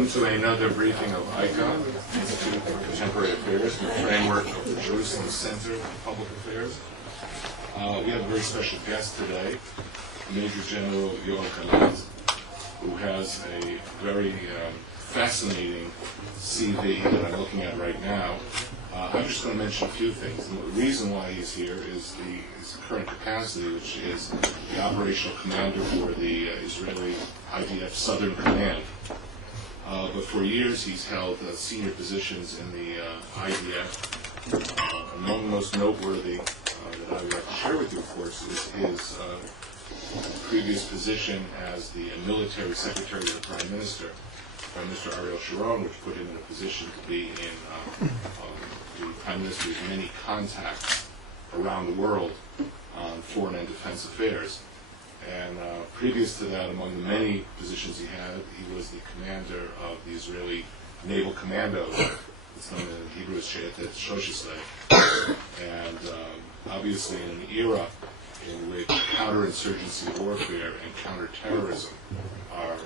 Welcome to another briefing of ICA, Institute for Contemporary Affairs, in the framework of the Jerusalem Center for Public Affairs. We have a very special guest today, Major General Yoav Galant, who has a very fascinating CV that I'm looking at right now. I'm just going to mention a few things. And the reason why he's here is his current capacity, which is the operational commander for the Israeli IDF Southern Command. But for years he's held senior positions in the IDF. Among the most noteworthy that I would like to share with you, of course, is his previous position as the military secretary of the Prime Minister, Prime Minister Ariel Sharon, which put him in a position to be in the Prime Minister's many contacts around the world on foreign and defense affairs. And previous to that, among the many positions he had, he was the commander of the Israeli Naval Commando. It's known in Hebrew as Sheyetet Shoshisle. And obviously in an era in which counterinsurgency warfare and counterterrorism are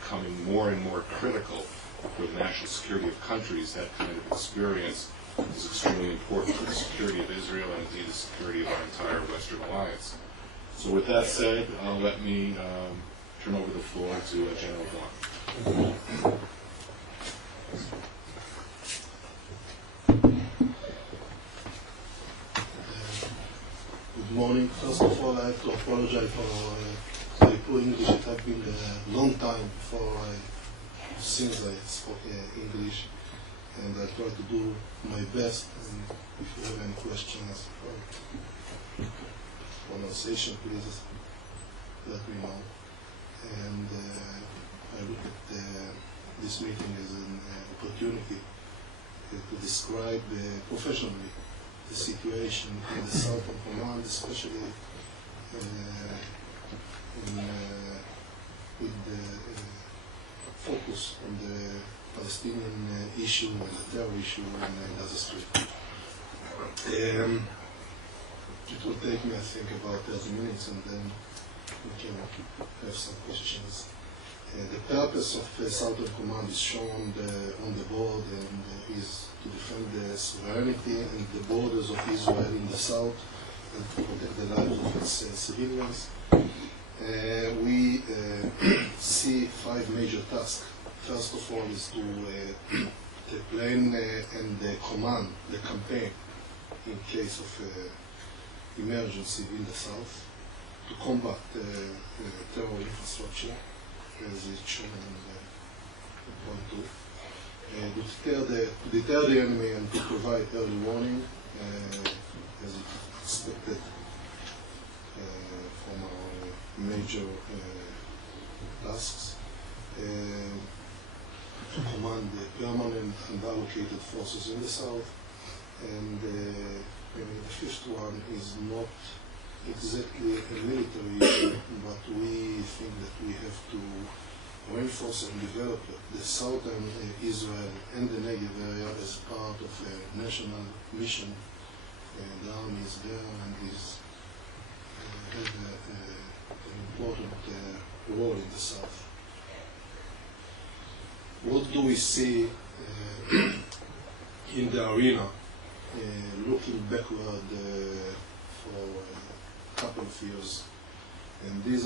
becoming more and more critical for the national security of countries, that kind of experience is extremely important for the security of Israel and indeed the security of our entire Western alliance. So with that said, let me turn over the floor to General Galant. Good morning. First of all, I have to apologize for the poor English. It has been a long time since I spoke English, and I try to do my best. And if you have any questions or pronunciation, please let me know. And I look at this meeting as an opportunity to describe professionally the situation in the Southern Command, especially with the focus on the Palestinian issue and the terror issue in Gaza Strip. It will take me, I think, about 30 minutes, and then we can have some questions. The purpose of Southern Command is shown on the board, and is to defend the sovereignty and the borders of Israel in the south and to protect the lives of its civilians. We see 5 major tasks. First of all is to plan and command the campaign in case of emergency in the south, to combat terror infrastructure, as is shown in point 2, to deter the enemy and to provide early warning, as is expected from our major tasks, to command the permanent and allocated forces in the south, and the fifth one is not exactly a military issue, but we think that we have to reinforce and develop the southern Israel and the Negev area as part of a national mission. The army is there and is has an important role in the south. What do we see in the arena? Looking backward for a couple of years, and this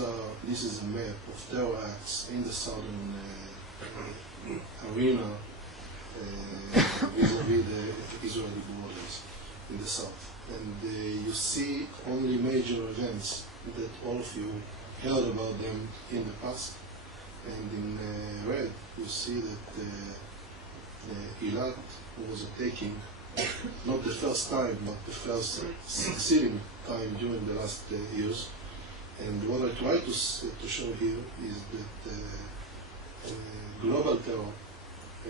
is a map of terror acts in the southern arena vis-a-vis the Israeli borders in the south. And you see only major events that all of you heard about them in the past. And in red, you see that Eilat was a taking. Not the first time, but the first succeeding time during the last years. And what I try to show here is that global terror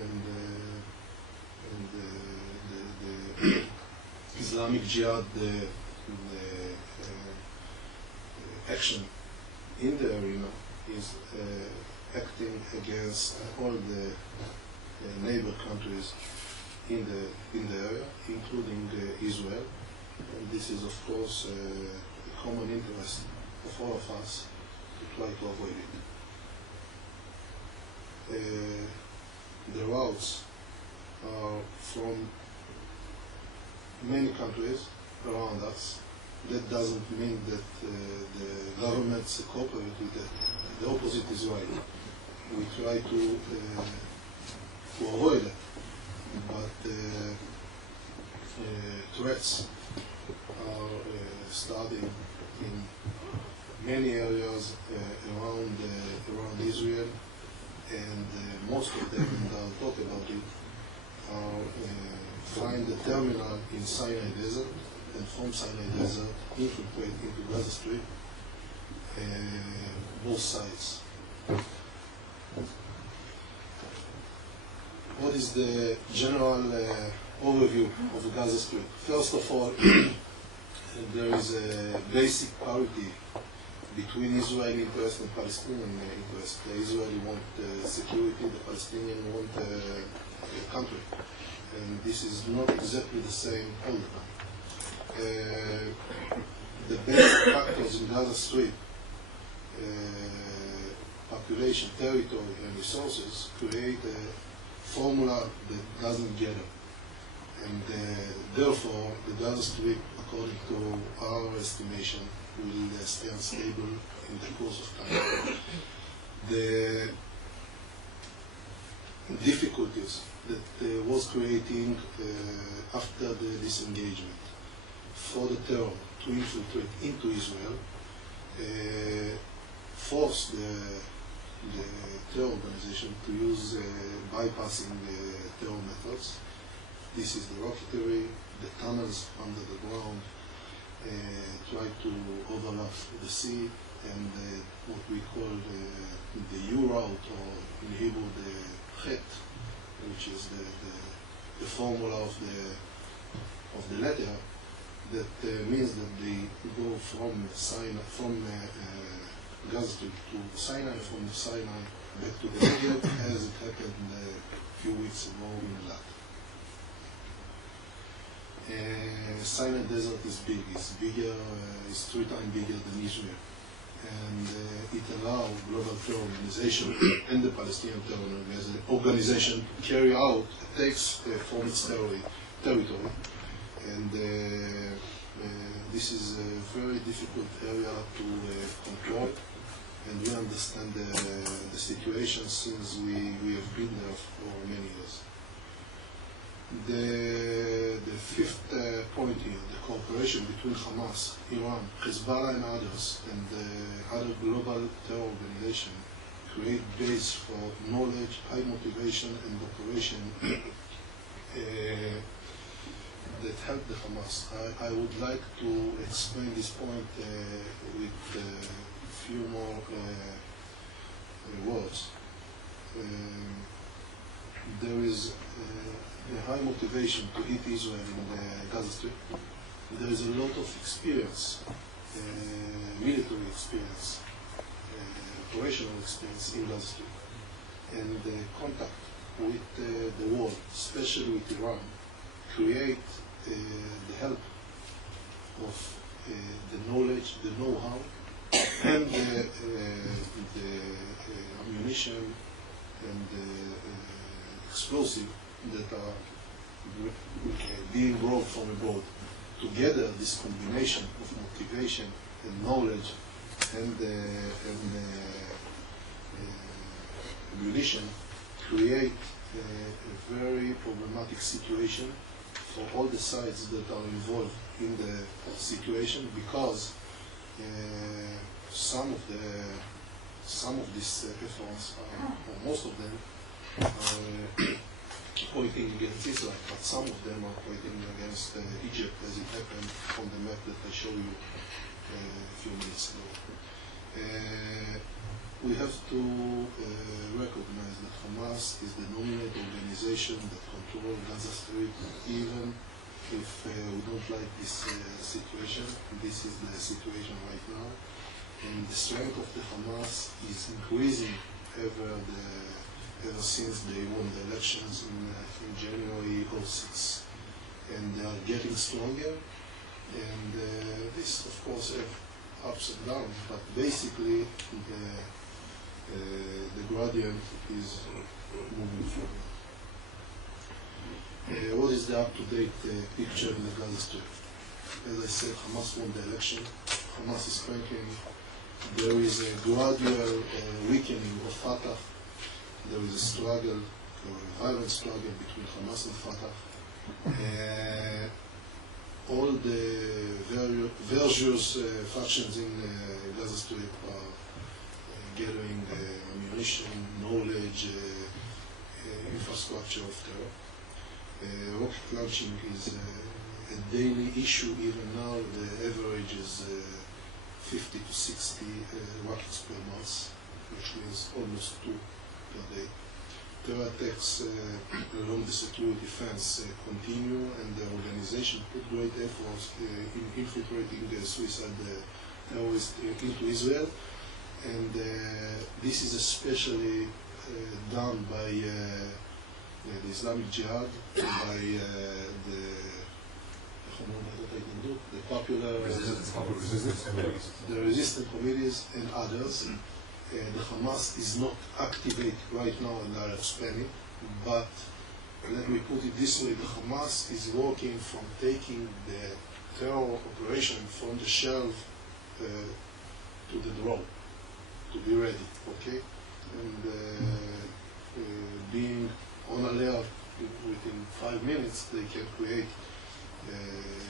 and the Islamic Jihad action in the arena is acting against all the neighbor countries in the area, including Israel, and this is of course a common interest of all of us to try to avoid it. imports from many countries around us. That doesn't mean that the governments cooperate with that. The opposite is right. We try to avoid it, but threats are starting in many areas around Israel, and most of them, and I'll talk about it, find a terminal in Sinai Desert, and from Sinai Desert infiltrate into Gaza Strip, both sides. What is the general overview of the Gaza Strip? First of all, there is a basic parity between Israeli interest and Palestinian interest. The Israeli want security, the Palestinians want a country. And this is not exactly the same all the time. The basic factors in Gaza Strip, population, territory, and resources, create a formula that doesn't get it. And therefore, the Gaza Strip, according to our estimation, will stay unstable in the course of time. The difficulties that was creating after the disengagement for the terror to infiltrate into Israel forced the terror organization to use bypassing terror methods. This is the rocketry, the tunnels under the ground, try to overlap the sea, and what we call the U-route, or in Hebrew the chet, which is the formula of the letter, that means that they go from Sinai, from Gaza to Sinai, from Sinai back to the Negev, as it happened a few weeks ago in Eilat. Sinai Desert is big. It's bigger. It's 3 times bigger than Israel, and it allows global terror organization and the Palestinian terror organization to carry out attacks from its territory, and this is a very difficult area to control. And we understand the situation since we have been there for many years. The fifth point here, the cooperation between Hamas, Iran, Hezbollah and others, and other global terror organizations create base for knowledge, high motivation and operation that help the Hamas. I would like to explain this point with a few more words. There is a high motivation to hit Israel in the Gaza Strip. There is a lot of experience, military experience, operational experience in Gaza Strip, and the contact with the world, especially with Iran, create the help of the knowledge, the know-how, and the ammunition and the explosive that are being brought from abroad. Together, this combination of motivation and knowledge and ammunition create a very problematic situation for all the sides that are involved in the situation, because some of these efforts, or most of them, are pointing against Israel, but some of them are pointing against Egypt, as it happened on the map that I showed you a few minutes ago. We have to recognize that Hamas is the dominant organization that controls Gaza Strip, even if we don't like this situation. This is the situation right now. And the strength of the Hamas is increasing ever since they won the elections in January 2006. And they are getting stronger. And this, of course, have ups and downs, but basically the gradient is moving forward. What is the up-to-date picture in the Gaza Strip? As I said, Hamas won the election. Hamas is cranking. There is a gradual weakening of Fatah. There is a struggle, a violent struggle between Hamas and Fatah. All the various factions in Gaza Strip are gathering ammunition, knowledge, infrastructure of terror. Rocket launching is a daily issue. Even now, the average is 50 to 60 rockets per month, which means almost 2 per day. Terror attacks along the security fence continue, and the organization put great efforts in infiltrating the suicide terrorists into Israel. And this is especially done by the Islamic Jihad, by the popular the resistance committees and others. The Hamas is not activate right now in Arab Spring, but let me put it this way: the Hamas is working from taking the terror operation from the shelf to the drawer, to be ready, okay? And being on alert within 5 minutes, they can create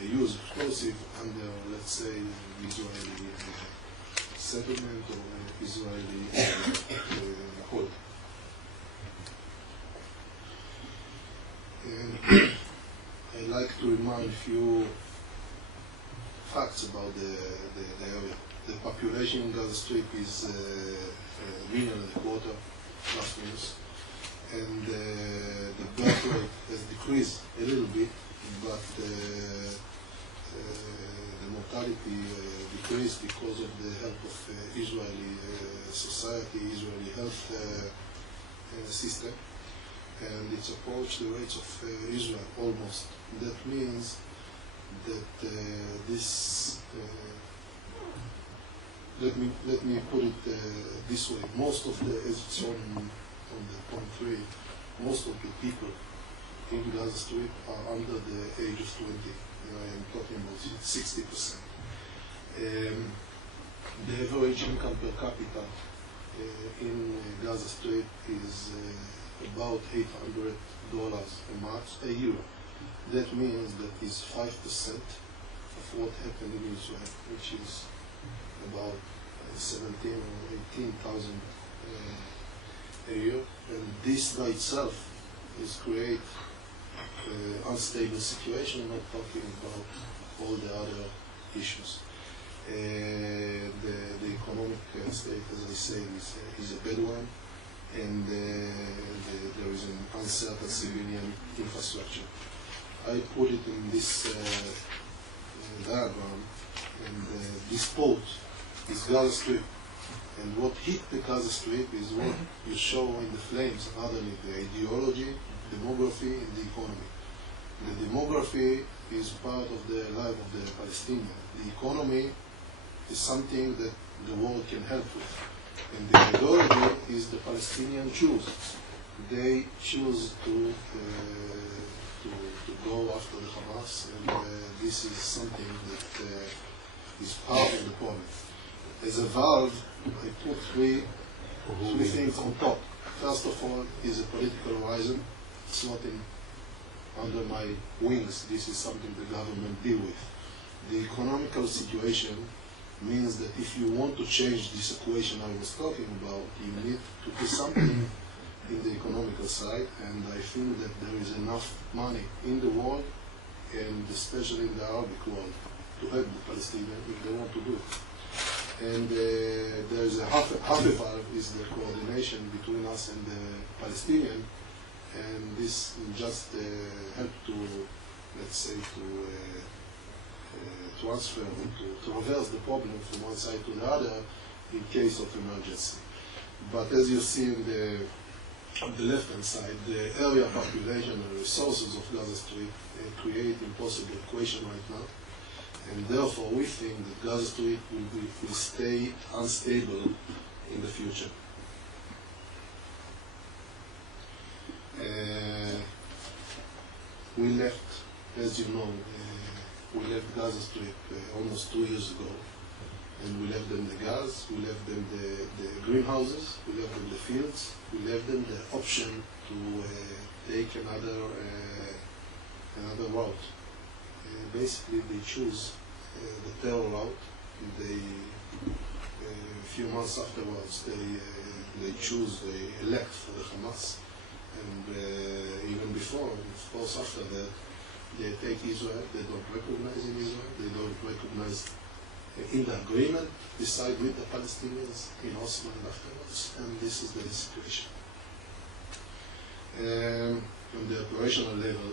use explosive under, let's say, Israeli settlement or Israeli hold. And I'd like to remind a few facts about the area. The population in Gaza Strip is 1.25 million plus minus, and the birth rate has decreased a little bit, but the mortality decreased because of the help of Israeli society, Israeli health system, and it's approached the rates of Israel almost. That means that this. Let me put it this way: most of the, as it's shown on the point 3, most of the people in Gaza Strip are under the age of 20. I am talking about 60%. The average income per capita in Gaza Strip is about $800 a month, a year. That means that is 5% of what happened in Israel, which is about 17 or 18,000 a year, and this by itself is create unstable situation, not talking about all the other issues. The economic state, as I say, is a bad one, and there is an uncertain civilian infrastructure. I put it in this diagram, and this port is Gaza Strip, and what hit the Gaza Strip is what you show in the flames underneath: the ideology, demography, and the economy. The demography is part of the life of the Palestinian. The economy is something that the world can help with, and the ideology is the Palestinian choose. They choose to go after the Hamas, and this is something that is part of the problem. As a valve, I put three things on top. First of all is a political horizon. It's not under my wings. This is something the government deal with. The economical situation means that if you want to change this equation I was talking about, you need to do something in the economical side, and I think that there is enough money in the world, and especially in the Arabic world, to help the Palestinians if they want to do it. And there is a half a valve is the coordination between us and the Palestinian, and this will just help to, let's say, to transfer, to reverse the problem from one side to the other in case of emergency. But as you see on the left-hand side, the area, population, and resources of Gaza Strip create impossible equation right now. And therefore, we think that Gaza Strip will stay unstable in the future. we left, as you know, we left Gaza Strip almost 2 years ago. And we left them the gas, we left them the greenhouses, we left them the fields, we left them the option to take another route. Basically, they choose the terror route. A few months afterwards, they elect for the Hamas. And even before, of course, after that, they take Israel. They don't recognize in Israel. They don't recognize in the agreement, decide with the Palestinians in Oslo and afterwards, and this is the situation. On the operational level,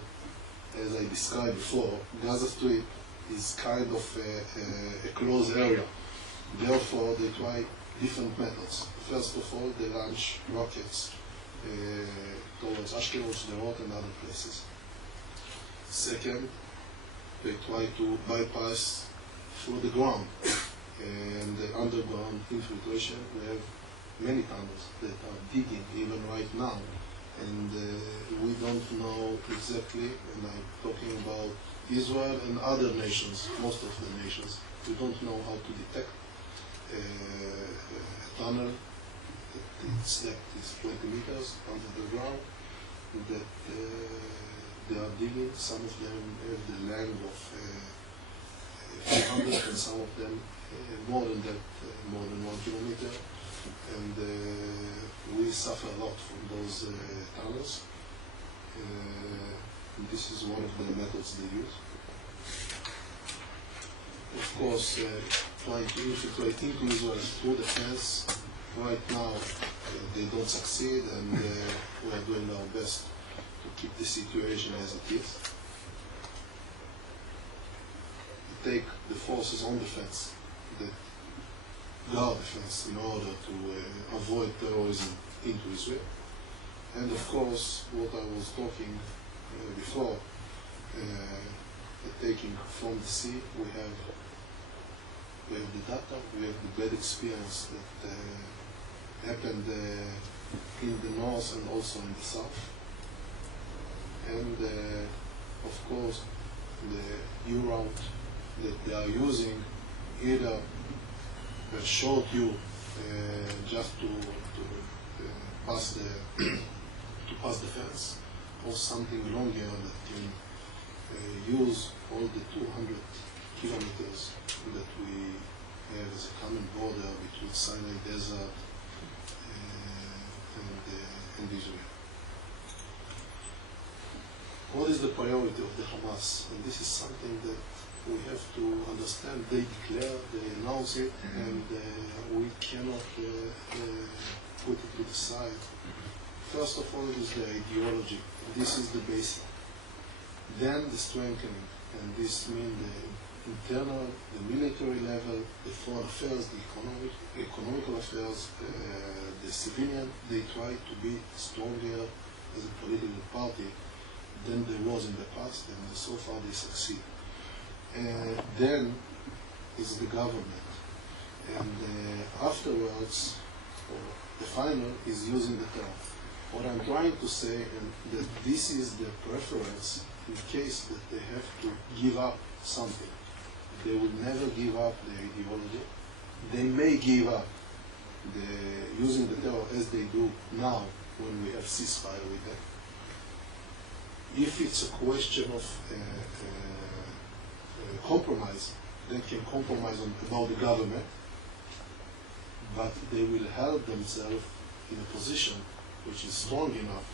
as I described before, Gaza Strip is kind of a closed area. Therefore, they try different methods. First of all, they launch rockets towards Ashkelon, Sderot, and other places. Second, they try to bypass through the ground and the underground infiltration. We have many tunnels that are digging even right now, and we don't know exactly, and I'm talking about Israel and other nations, most of the nations, we don't know how to detect a tunnel that its depth is 20 meters under the ground, that they are digging. Some of them have the length of 300, and some of them more than that, more than 1 kilometer. And we suffer a lot from those tunnels. And this is one of the methods they use. Of course, trying to infiltrate into Israel through the fence. Right now, they don't succeed, and we are doing our best to keep the situation as it is. Take the forces on the fence that guard the fence in order to avoid terrorism into Israel. And of course, what I was talking before, taking from the sea, we have the data, we have the bad experience that happened in the north and also in the south. And of course, the new route that they are using, either a short U just to pass the fence, or something longer that can use all the 200 kilometers that we have as a common border between Sinai Desert and Israel. What is the priority of the Hamas? And this is something that we have to understand. They declare, they announce it, and we cannot put it to the side. First of all, it is the ideology. This is the basic. Then the strengthening, and this means the internal, the military level, the foreign affairs, the economical affairs, the civilian. They try to be stronger as a political party than there was in the past, and so far they succeed. Then is the government, and afterwards, the final is using the term. What I'm trying to say is that this is the preference in case that they have to give up something. They will never give up their ideology. They may give up using the terror as they do now when we have ceasefire with them. If it's a question of compromise, they can compromise about the government, but they will help themselves in a position which is strong enough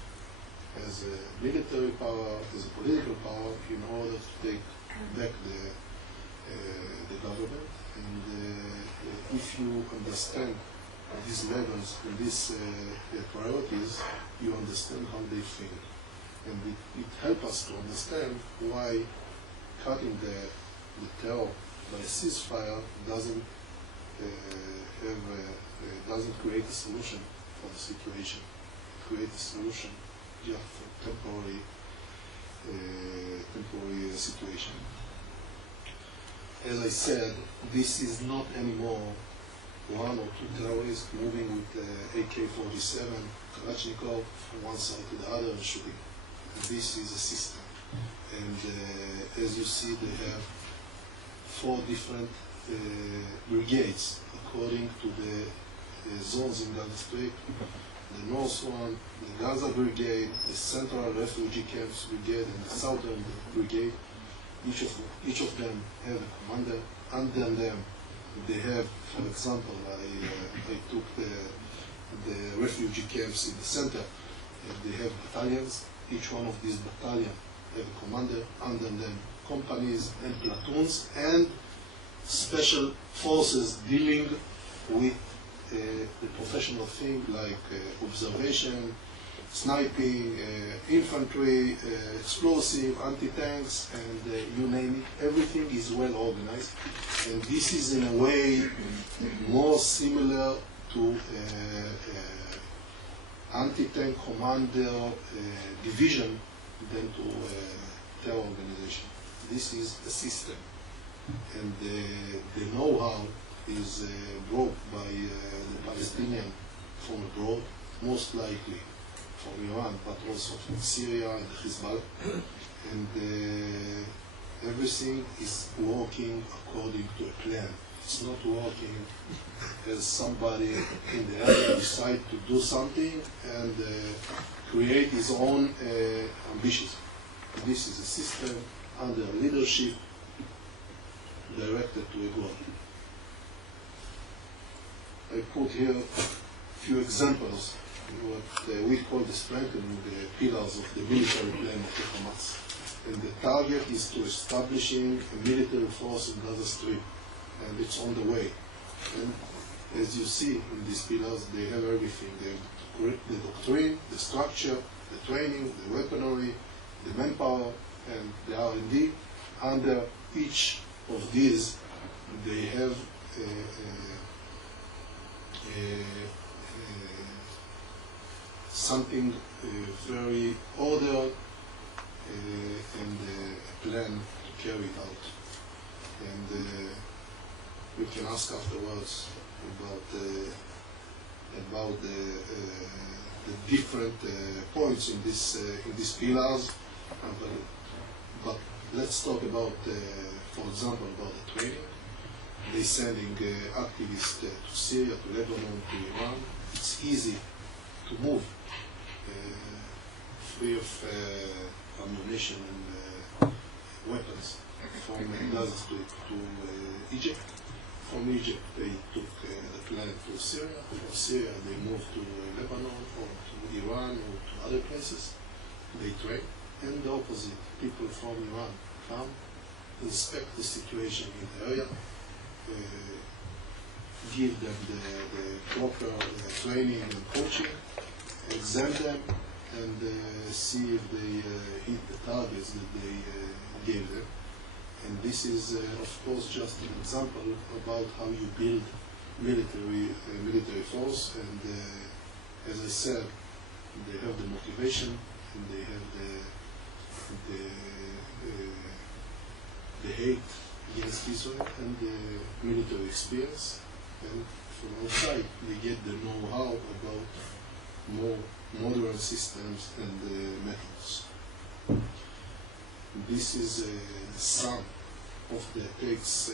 as a military power, as a political power, in order to take back the government. And if you understand these levels and these priorities, you understand how they think. And it helps us to understand why cutting the terror by a ceasefire doesn't create a solution for the situation. It creates a solution just for temporary situation. As I said, this is not anymore one or two terrorists moving with AK-47, Kalashnikov from one side to the other and shooting. This is a system. And as you see, they have 4 different brigades according to the zones in Gaza Strip. The north one, the Gaza Brigade, the Central Refugee Camps Brigade, and the Southern Brigade. Each of them have a commander. Under them, they have, for example, I took the refugee camps in the center, and they have battalions. Each one of these battalions have a commander. Under them, companies and platoons, and special forces dealing with the professional thing like observation, sniping, infantry, explosive, anti-tanks, and you name it. Everything is well organized. And this is in a way more similar to anti-tank commander division than to terror organization. This is a system. And the know-how is brought by the Palestinian from abroad, most likely from Iran, but also from Syria and the Hezbollah. And everything is working according to a plan. It's not working as somebody in the area decide to do something and create his own ambitions. This is a system under leadership directed to a goal. I put here a few examples what we call the strengthening the pillars of the military plan of the Hamas. And the target is to establishing a military force in Gaza Strip, and it's on the way. And as you see in these pillars, they have everything. They have the doctrine, the structure, the training, the weaponry, the manpower, and the R&D. Under each of these, they have something very ordered and a plan to carry it out. And we can ask afterwards about the different points in these pillars. But let's talk about, for example, about the training. They're sending activists to Syria, to Lebanon, to Iran. It's easy to move free of ammunition and weapons from Gaza Strip to Egypt. From Egypt, they took the plan to Syria. From Syria, they moved to Lebanon or to Iran or to other places. They train. And the opposite, people from Iran come, inspect the situation in the area, give them the proper training and coaching, examine them, and see if they hit the targets that they gave them. And this is, of course, just an example about how you build military force. And as I said, they have the motivation, and they have the hate against Israel and the military experience. And from outside, they get the know-how about more modern systems and methods. This is some of the attacks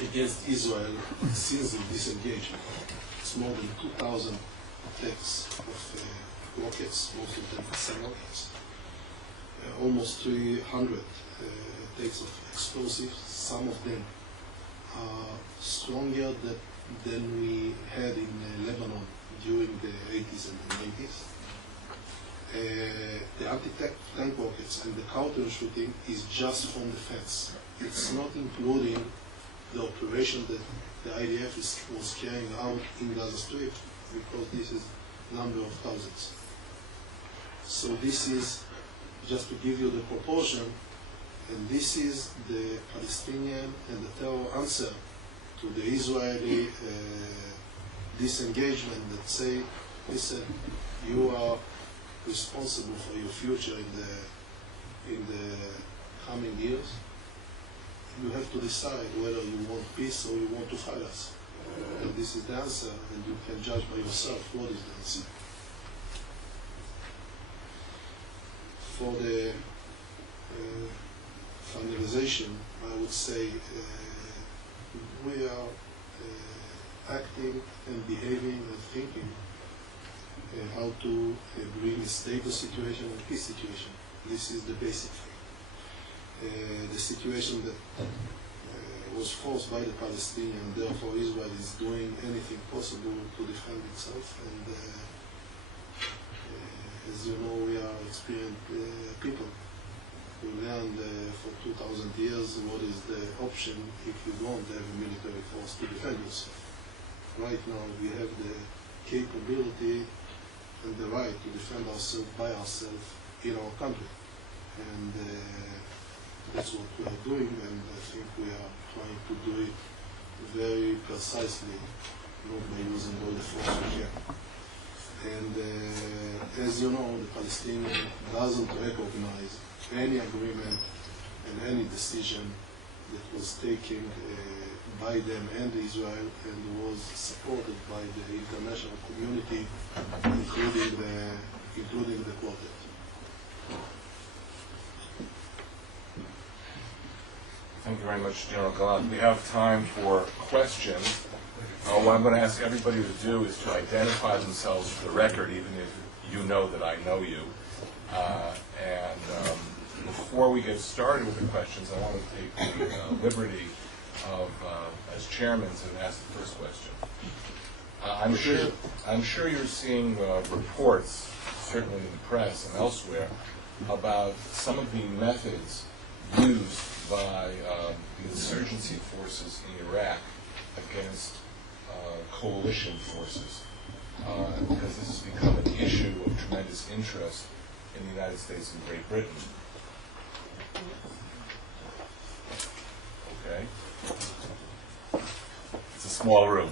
against Israel since the disengagement. It's more than 2,000 attacks of rockets, most of them Kassam rockets. Almost 300 attacks of explosives. Some of them are stronger than we had in Lebanon during the 80s and the 90s. The anti-tank rockets and the counter-shooting is just from the fence. It's not including the operation that the IDF was carrying out in Gaza Strip, because this is number of thousands. So this is just to give you the proportion, and this is the Palestinian and the terror answer to the Israeli disengagement that say, listen, you are responsible for your future in the coming years. You have to decide whether you want peace or you want to fight us. And this is the answer, and you can judge by yourself what is the answer. For the finalization, I would say we are acting and behaving and thinking how to bring a stable situation and peace situation. This is the basic thing. The situation that was forced by the Palestinians, therefore Israel is doing anything possible to defend itself. And as you know, we are experienced people. We learned for 2,000 years what is the option if you don't have a military force to defend yourself. Right now we have the capability and the right to defend ourselves by ourselves in our country. And that's what we are doing, and I think we are trying to do it very precisely, not by using all the force we can. And as you know, the Palestinian doesn't recognize any agreement and any decision that was taken by them and Israel and was supported by the international community, including the quartet. Thank you very much, General Galant. We have time for questions. What I'm going to ask everybody to do is to identify themselves for the record, even if you know that I know you. Before we get started with the questions, I want to take the liberty of, as chairman, to ask the first question. I'm sure you're seeing reports, certainly in the press and elsewhere, about some of the methods used by the insurgency forces in Iraq against coalition forces, because this has become an issue of tremendous interest in the United States and Great Britain. Okay. It's a small room.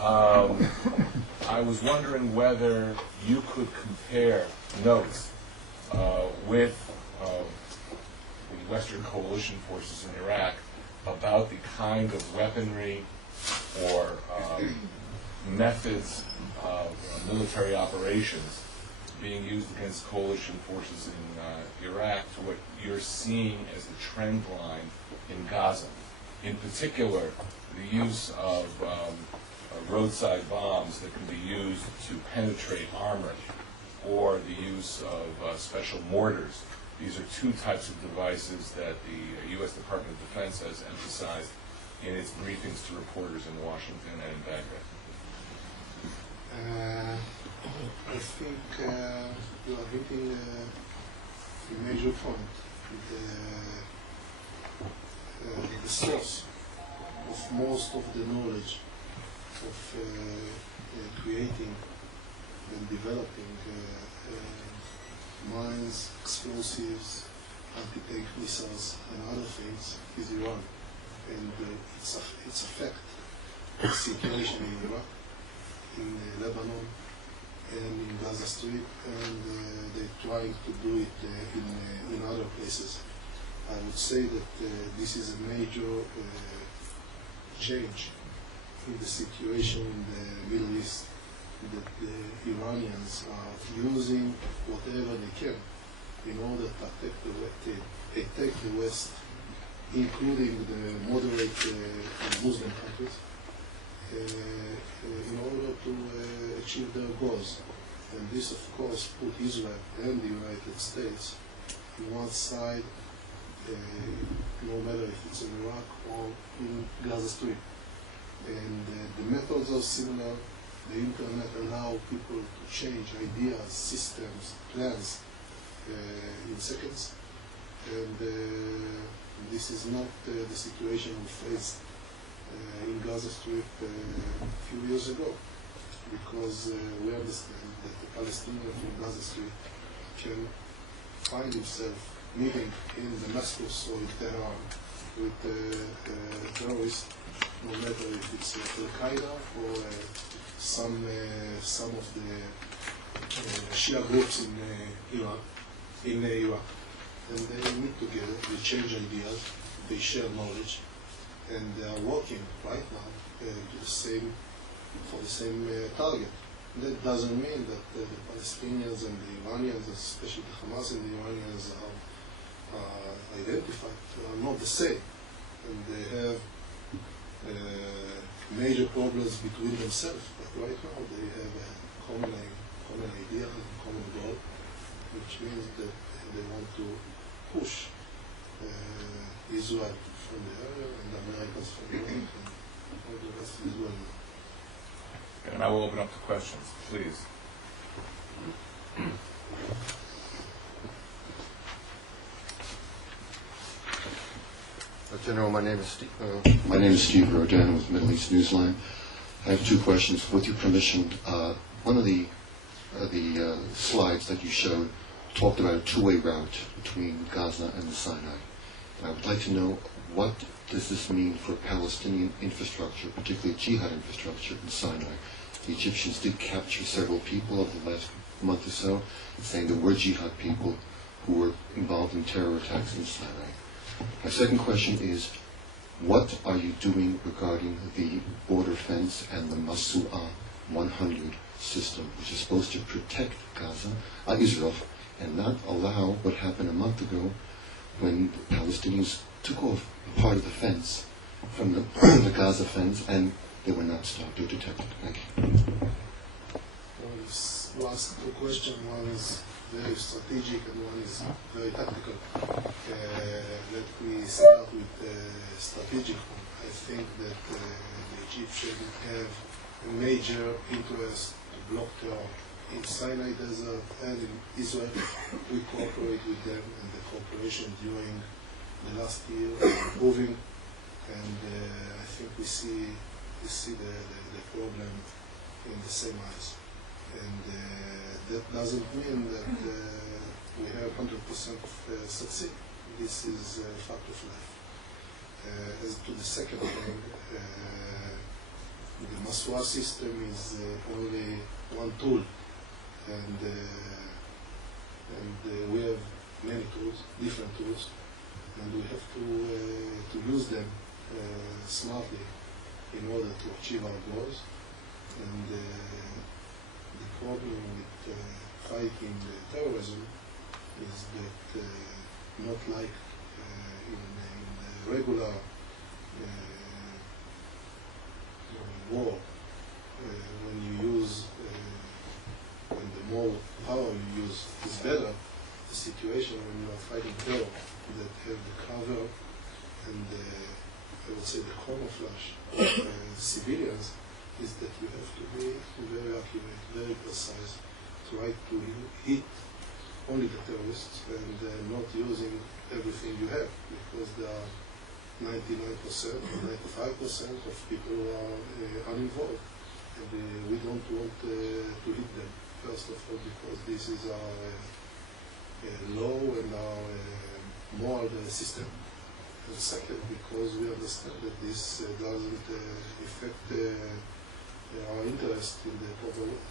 I was wondering whether you could compare notes with the Western coalition forces in Iraq about the kind of weaponry or methods of military operations being used against coalition forces in Iraq to what you're seeing as the trend line in Gaza. In particular, the use of roadside bombs that can be used to penetrate armor, or the use of special mortars. These are two types of devices that the U.S. Department of Defense has emphasized in its briefings to reporters in Washington and in Baghdad. I think you are hitting a major point. The source of most of the knowledge of creating and developing mines, explosives, anti-tank missiles, and other things is Iran. And it's affect the situation in Iraq, in Lebanon, and in Gaza Strip, and they're trying to do it in other places. I would say that this is a major change in the situation in the Middle East, that the Iranians are using whatever they can in order to attack the West, including the moderate Muslim countries, in order to achieve their goals. And this, of course, put Israel and the United States on one side, no matter if it's in Iraq or in Gaza Strip. And the methods are similar. The internet allows people to change ideas, systems, plans in seconds. And this is not the situation we faced in Gaza Strip a few years ago, because we understand that the Palestinian from Gaza Strip can find himself meeting in Damascus or in Tehran with terrorists, no matter if it's Al-Qaeda or some of the Shia groups in Iraq. And they meet together, they change ideas, they share knowledge, and they are working right now for the same target. That doesn't mean that the Palestinians and the Iranians, especially the Hamas and the Iranians, are identified are not the same, and they have major problems between themselves. But right now they have a common idea and common goal, which means that they want to push Israel from the area and the Americans from the north, and all the rest is well known. And I will open up to questions, please. General, my name is Steve Rodan with Middle East Newsline. I have two questions. With your permission, one of the slides that you showed talked about a two-way route between Gaza and the Sinai. And I would like to know, what does this mean for Palestinian infrastructure, particularly jihad infrastructure in Sinai? The Egyptians did capture several people over the last month or so, saying there were jihad people who were involved in terror attacks in Sinai. My second question is, what are you doing regarding the border fence and the Masu'ah 100 system, which is supposed to protect Israel, and not allow what happened a month ago when the Palestinians took off part of the fence from the Gaza fence, and they were not stopped or detected? Thank you. You asked two questions. One is very strategic and one is very tactical. Let me start with the strategic one. I think that the Egyptians have a major interest to block terror in Sinai Desert and in Israel. We cooperate with them, and the cooperation during the last year is improving, and I think we see the problem in the same eyes. And that doesn't mean that we have 100% succeed. This is a fact of life. As to the second thing, the Masu'ah system is only one tool, and we have many tools, different tools, and we have to use them smartly in order to achieve our goals. And the problem with fighting terrorism is that not like in the regular war, when you use, when the more power you use is better, the situation when you are fighting terror that have the cover and I would say the camouflage civilians, is that you have to be very accurate, very precise, try to hit only the terrorists and not using everything you have, because there are 99% or 95% of people who are uninvolved, and we don't want to hit them, first of all, because this is our law and our moral system. And second, because we understand that this doesn't affect our interest in the total world.